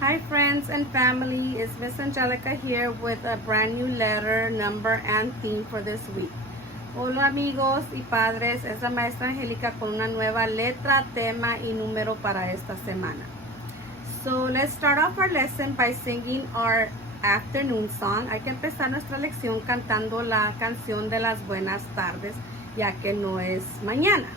Hi friends and family, it's Miss Angelica here with a brand new letter, number, and theme for this week. Hola amigos y padres, es la maestra Angelica con una nueva letra, tema y número para esta semana. So let's start off our lesson by singing our afternoon song. Hay que empezar nuestra lección cantando la canción de las buenas tardes, ya que no es mañana.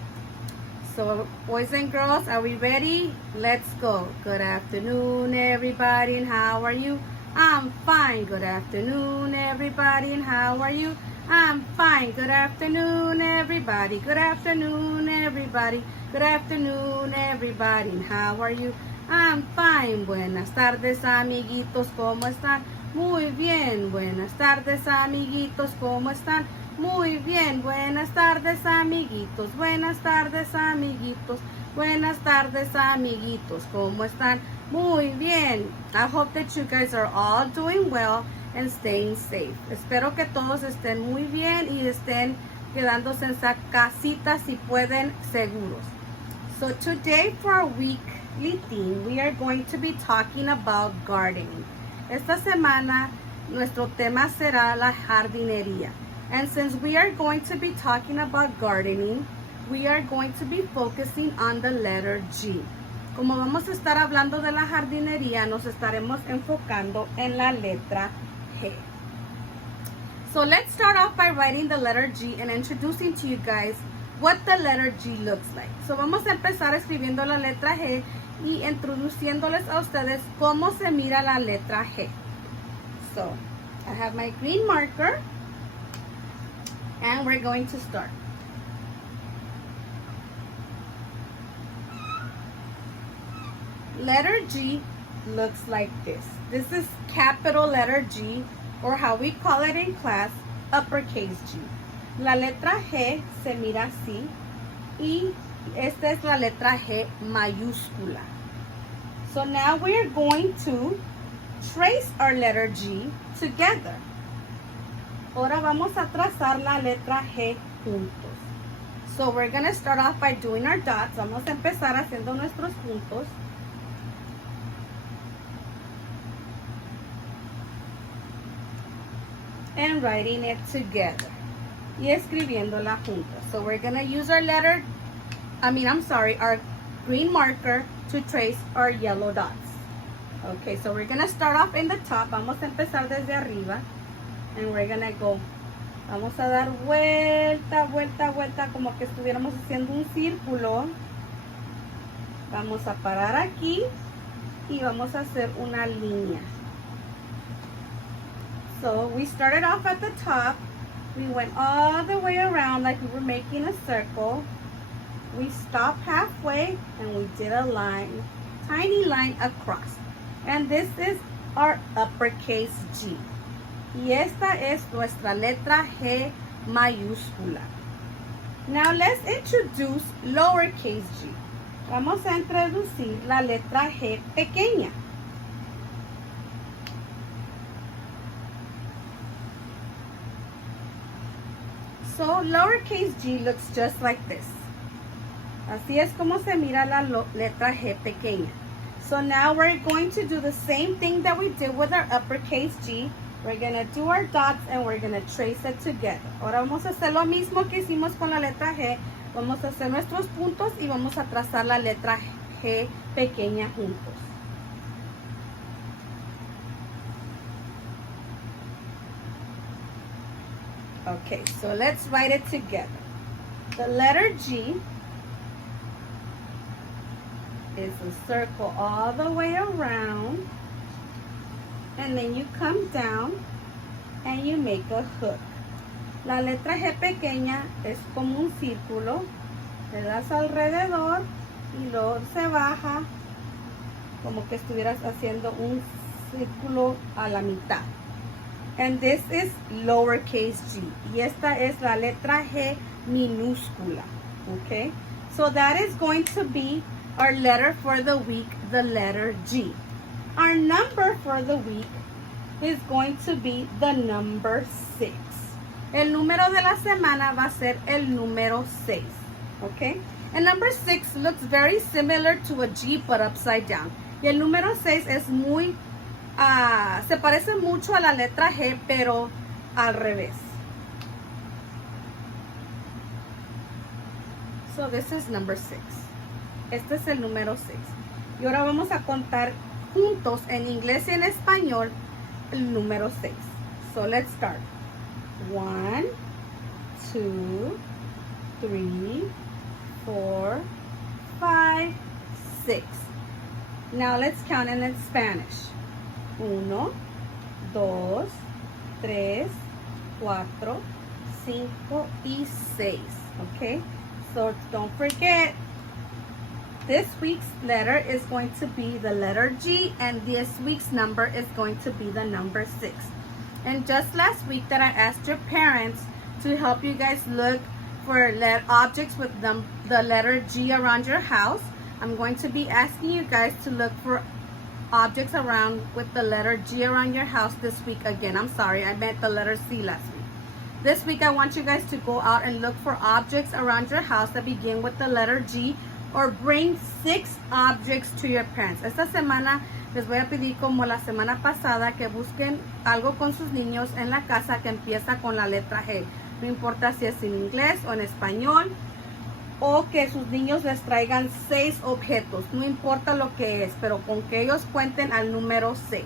So, boys and girls, are we ready? Let's go. Good afternoon, everybody, and how are you? I'm fine. Good afternoon, everybody, and how are you? I'm fine. Good afternoon, everybody. Good afternoon, everybody. Good afternoon, everybody, and how are you? I'm fine. Buenas tardes, amiguitos, ¿cómo están? Muy bien. Buenas tardes, amiguitos, ¿cómo están? Muy bien, buenas tardes amiguitos, buenas tardes amiguitos, buenas tardes amiguitos, ¿cómo están? Muy bien. I hope that you guys are all doing well and staying safe. Espero que todos estén muy bien y estén quedándose en esa casita si pueden seguros. So today for our weekly theme, we are going to be talking about gardening. Esta semana nuestro tema será la jardinería. And since we are going to be talking about gardening, we are going to be focusing on the letter G. Como vamos a estar hablando de la jardinería, nos estaremos enfocando en la letra G. So let's start off by writing the letter G and introducing to you guys what the letter G looks like. So vamos a empezar escribiendo la letra G y introduciéndoles a ustedes cómo se mira la letra G. So I have my green marker. And we're going to start. Letter G looks like this. This is capital letter G, or how we call it in class, uppercase G. La letra G se mira así, y esta es la letra G mayúscula. So now we are going to trace our letter G together. Ahora vamos a trazar la letra G juntos. So we're going to start off by doing our dots. Vamos a empezar haciendo nuestros puntos. And writing it together. Y escribiéndola juntos. So we're going to use our our green marker to trace our yellow dots. Okay, so we're going to start off in the top. Vamos a empezar desde arriba. And we're gonna go. Vamos a dar vuelta, vuelta, vuelta, como que estuviéramos haciendo un círculo. Vamos a parar aquí y vamos a hacer una línea. So we started off at the top. We went all the way around like we were making a circle. We stopped halfway and we did a line, tiny line across. And this is our uppercase G. Y esta es nuestra letra G mayúscula. Now let's introduce lowercase g. Vamos a introducir la letra G pequeña. So lowercase g looks just like this. Así es como se mira la letra G pequeña. So now we're going to do the same thing that we did with our uppercase G. We're going to do our dots and we're going to trace it together. Ahora vamos a hacer lo mismo que hicimos con la letra G. Vamos a hacer nuestros puntos y vamos a trazar la letra G pequeña juntos. Okay, so let's write it together. The letter G is a circle all the way around. And then you come down and you make a hook. La letra G pequeña es como un círculo. Le das alrededor y luego se baja como que estuvieras haciendo un círculo a la mitad. And this is lowercase g. Y esta es la letra G minúscula. Okay? So that is going to be our letter for the week, the letter G. Our number for the week is going to be the number 6. El número de la semana va a ser el número 6. Okay? And number 6 looks very similar to a G but upside down. Y el número 6 es muy, se parece mucho a la letra G, pero al revés. So this is number 6. Este es el número 6. Y ahora vamos a contar juntos en inglés y en español el número 6. So let's start. 1, 2, 3, 4, 5, 6. Now let's count in Spanish. 1, 2, 3, 4, 5 y 6. Okay? So don't forget, this week's letter is going to be the letter G, and this week's number is going to be the number 6. And just last week that I asked your parents to help you guys look for objects with the letter G around your house, I'm going to be asking you guys to look for objects around with the letter G around your house this week again. I'm sorry, I meant the letter C last week. This week I want you guys to go out and look for objects around your house that begin with the letter G, or bring 6 objects to your parents. Esta semana les voy a pedir, como la semana pasada, que busquen algo con sus niños en la casa que empieza con la letra G. No importa si es en inglés o en español, o que sus niños les traigan 6 objetos. No importa lo que es, pero con que ellos cuenten al número 6.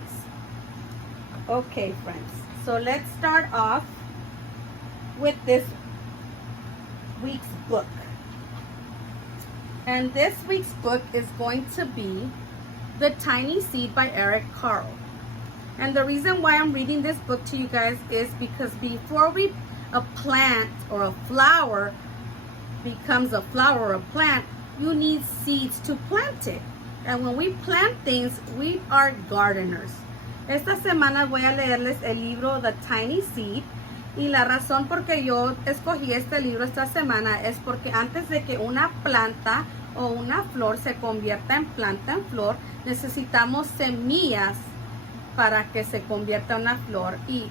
Okay, friends. So let's start off with this week's book. And this week's book is going to be The Tiny Seed by Eric Carle. And the reason why I'm reading this book to you guys is because before a plant or a flower becomes a flower or a plant, you need seeds to plant it. And when we plant things, we are gardeners. Esta semana voy a leerles el libro The Tiny Seed. Y la razón por que yo escogí este libro esta semana es porque antes de que una planta o una flor se convierta en planta, en flor, necesitamos semillas para que se convierta en una flor, y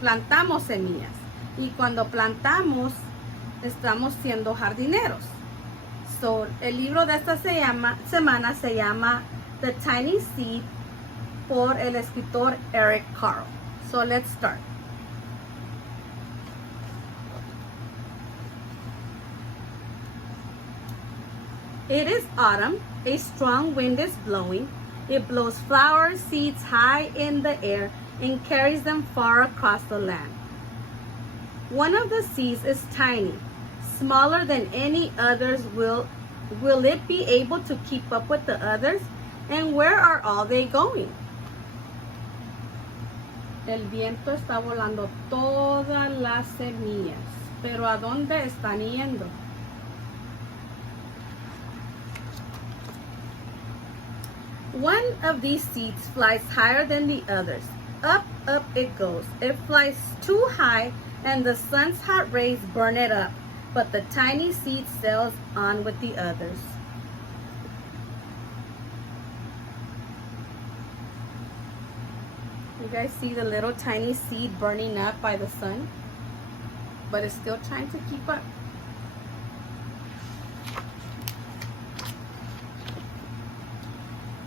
plantamos semillas. Y cuando plantamos, estamos siendo jardineros. So, el libro de esta semana se llama The Tiny Seed por el escritor Eric Carle. So let's start. It is autumn, a strong wind is blowing. It blows flower seeds high in the air and carries them far across the land. One of the seeds is tiny, smaller than any others. Will it be able to keep up with the others? And where are all they going? El viento está volando todas las semillas, pero ¿a dónde están yendo? One of these seeds flies higher than the others. Up, up it goes. It flies too high, and the sun's hot rays burn it up. But the tiny seed sails on with the others. You guys see the little tiny seed burning up by the sun? But it's still trying to keep up.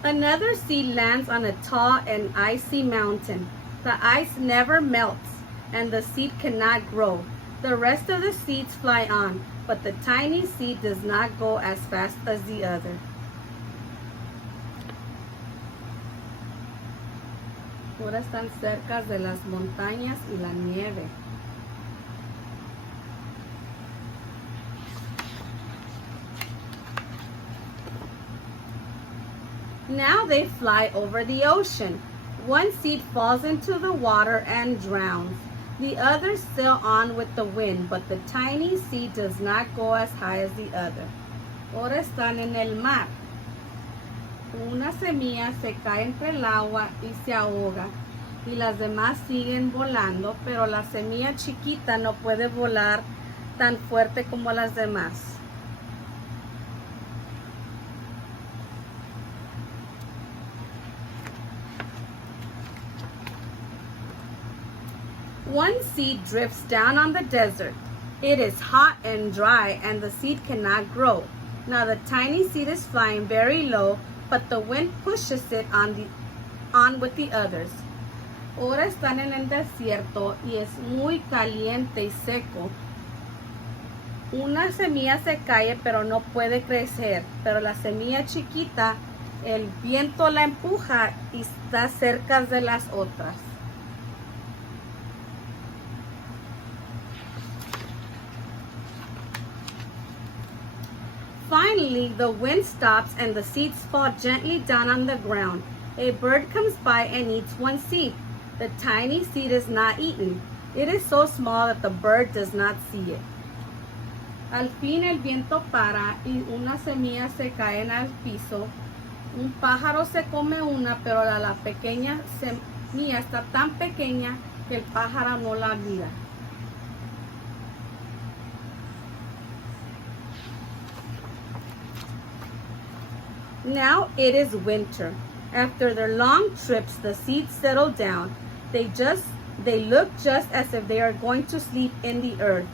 Another seed lands on a tall and icy mountain. The ice never melts, and the seed cannot grow. The rest of the seeds fly on, but the tiny seed does not go as fast as the other. Ahora están cerca de las montañas y la nieve. Now they fly over the ocean. One seed falls into the water and drowns. The others sail on with the wind, but the tiny seed does not go as high as the other. Ahora están en el mar. Una semilla se cae entre el agua y se ahoga, y las demás siguen volando, pero la semilla chiquita no puede volar tan fuerte como las demás. One seed drifts down on the desert. It is hot and dry, and the seed cannot grow. Now the tiny seed is flying very low but the wind pushes it on with the others. Ahora están en el desierto y es muy caliente y seco. Una semilla se cae pero no puede crecer, pero la semilla chiquita, el viento la empuja y está cerca de las otras. Finally, the wind stops and the seeds fall gently down on the ground. A bird comes by and eats one seed. The tiny seed is not eaten. It is so small that the bird does not see it. Al fin el viento para y una semilla se cae al piso. Un pájaro se come una, pero la pequeña semilla está tan pequeña que el pájaro no la mira. Now it is winter. After their long trips, the seeds settle down. They look just as if they are going to sleep in the earth.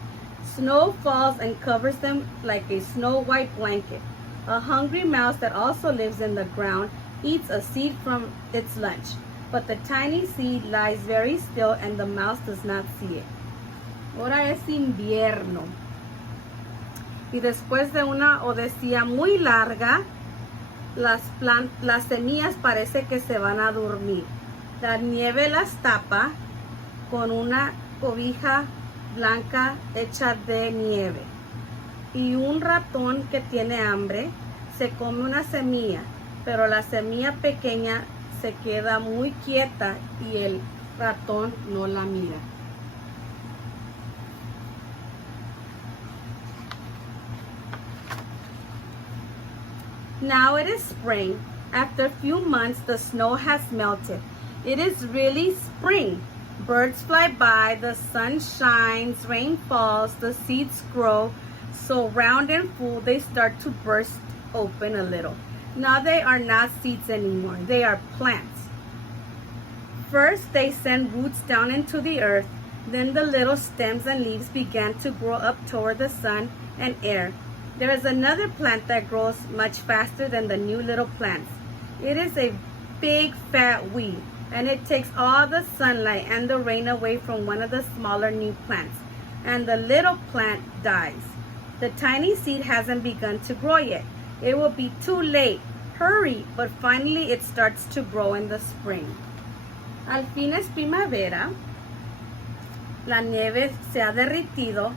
Snow falls and covers them like a snow-white blanket. A hungry mouse that also lives in the ground eats a seed from its lunch. But the tiny seed lies very still and the mouse does not see it. Ahora es invierno. Y después de una odisea muy larga, las semillas parece que se van a dormir. La nieve las tapa con una cobija blanca hecha de nieve. Y un ratón que tiene hambre se come una semilla, pero la semilla pequeña se queda muy quieta y el ratón no la mira. Now it is spring. After a few months, the snow has melted. It is really spring. Birds fly by, the sun shines, rain falls, the seeds grow. So round and full, they start to burst open a little. Now they are not seeds anymore. They are plants. First, they send roots down into the earth. Then the little stems and leaves began to grow up toward the sun and air. There is another plant that grows much faster than the new little plants. It is a big fat weed, and it takes all the sunlight and the rain away from one of the smaller new plants, and the little plant dies. The tiny seed hasn't begun to grow yet. It will be too late. Hurry, but finally it starts to grow in the spring. Al fin es primavera. La nieve se ha derretido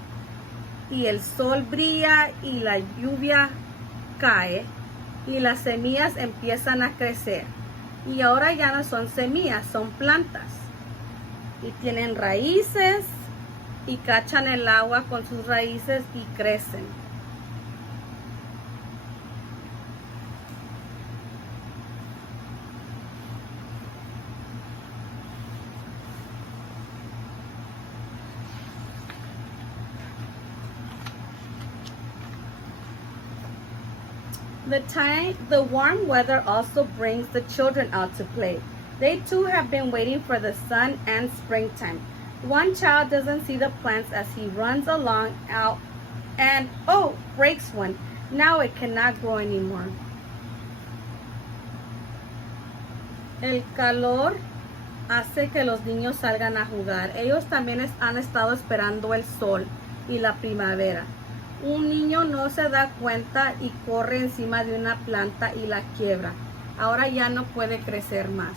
y el sol brilla y la lluvia cae y las semillas empiezan a crecer. Y ahora ya no son semillas, son plantas. Y tienen raíces y cachan el agua con sus raíces y crecen. The warm weather also brings the children out to play. They too have been waiting for the sun and springtime. One child doesn't see the plants as he runs along out and, oh, breaks one. Now it cannot grow anymore. El calor hace que los niños salgan a jugar. Ellos también han estado esperando el sol y la primavera. Un niño no se da cuenta y corre encima de una planta y la quiebra. Ahora ya no puede crecer más.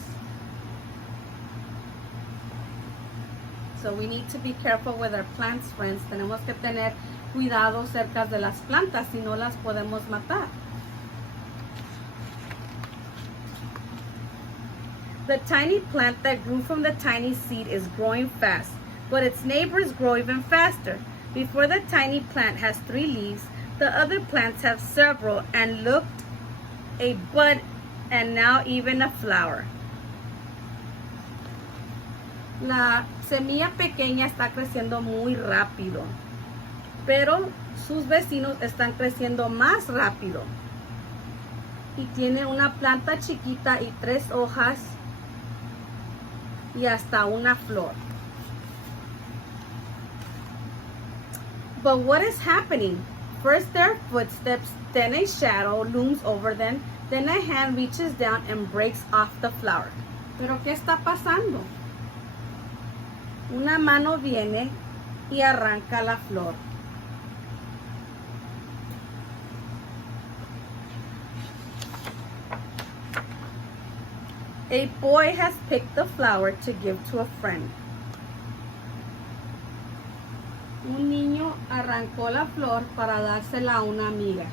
So we need to be careful with our plants, friends. Tenemos que tener cuidado cerca de las plantas, si no las podemos matar. The tiny plant that grew from the tiny seed is growing fast, but its neighbors grow even faster. Before the tiny plant has 3 leaves, the other plants have several and looked a bud and now even a flower. La semilla pequeña está creciendo muy rápido, pero sus vecinos están creciendo más rápido. Y tiene una planta chiquita y 3 hojas y hasta una flor. But what is happening? First there are footsteps, then a shadow looms over them, Then a hand reaches down and breaks off the flower. ¿Pero qué está pasando? Una mano viene y arranca la flor. A boy has picked the flower to give to a friend. Un niño arrancó la flor para dársela a una amiga.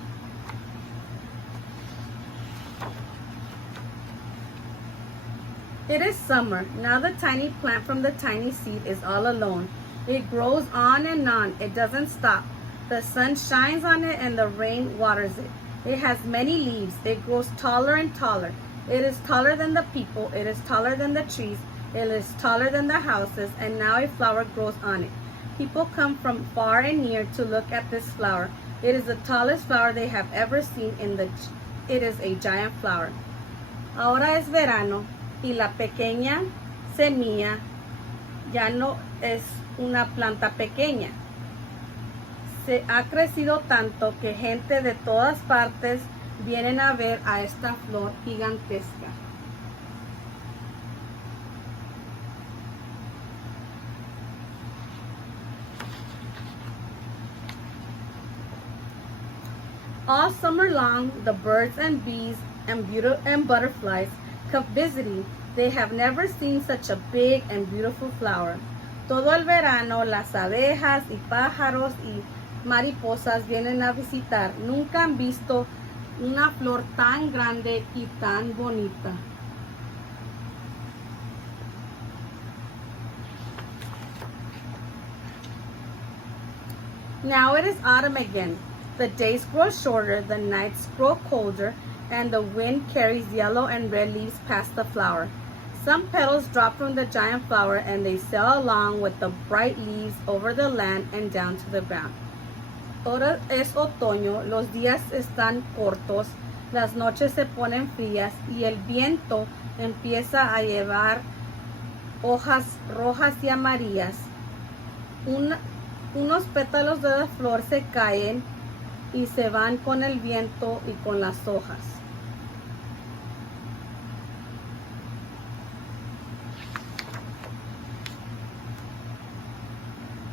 It is summer. Now the tiny plant from the tiny seed is all alone. It grows on and on. It doesn't stop. The sun shines on it and the rain waters it. It has many leaves. It grows taller and taller. It is taller than the people. It is taller than the trees. It is taller than the houses. And now a flower grows on it. People come from far and near to look at this flower. It is the tallest flower they have ever seen. It is a giant flower. Ahora es verano. Y la pequeña semilla ya no es una planta pequeña. Se ha crecido tanto que gente de todas partes vienen a ver a esta flor gigantesca. All summer long, the birds and bees and butterflies come visiting. They have never seen such a big and beautiful flower. Todo el verano, las abejas y pájaros y mariposas vienen a visitar. Nunca han visto una flor tan grande y tan bonita. Now it is autumn again. The days grow shorter, the nights grow colder, and the wind carries yellow and red leaves past the flower. Some petals drop from the giant flower and they sail along with the bright leaves over the land and down to the ground. Ahora es otoño, los días están cortos, las noches se ponen frías y el viento empieza a llevar hojas rojas y amarillas. Unos pétalos de la flor se caen y se van con el viento y con las hojas.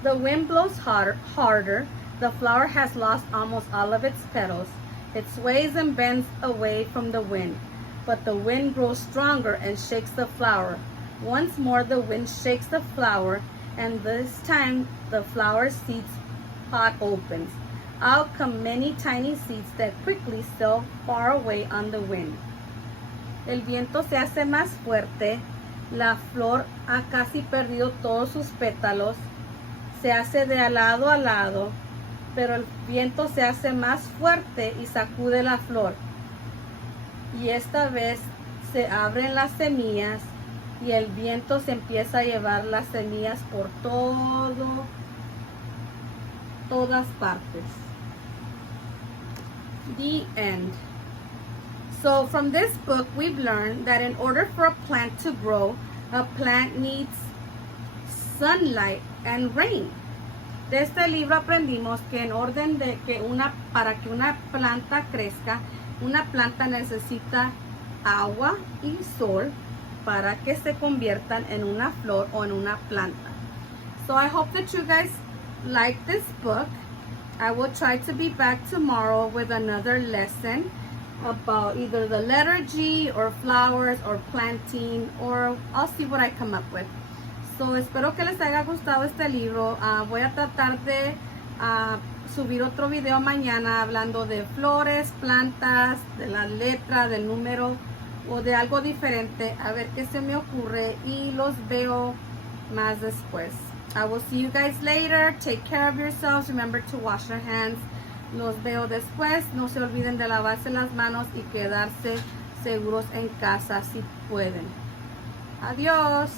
The wind blows harder. The flower has lost almost all of its petals. It sways and bends away from the wind, but the wind grows stronger and shakes the flower. Once more the wind shakes the flower, and this time the flower seed's pod opens. Out come many tiny seeds that quickly sail far away on the wind. El viento se hace más fuerte. La flor ha casi perdido todos sus pétalos. Se hace de lado a lado, pero el viento se hace más fuerte y sacude la flor. Y esta vez se abren las semillas y el viento se empieza a llevar las semillas por todas partes. The end. So from this book we've learned that in order for a plant to grow, a plant needs sunlight and rain. De este libro aprendimos que en orden de que para que una planta crezca, una planta necesita agua y sol para que se conviertan en una flor o en una planta. So I hope that you guys like this book. I will try to be back tomorrow with another lesson about either the letter G or flowers or planting, or I'll see what I come up with. So espero que les haya gustado este libro. Voy a tratar de subir otro video mañana hablando de flores, plantas, de la letra, del número o de algo diferente. A ver qué se me ocurre y los veo más después. I will see you guys later. Take care of yourselves. Remember to wash your hands. Los veo después. No se olviden de lavarse las manos y quedarse seguros en casa si pueden. Adiós.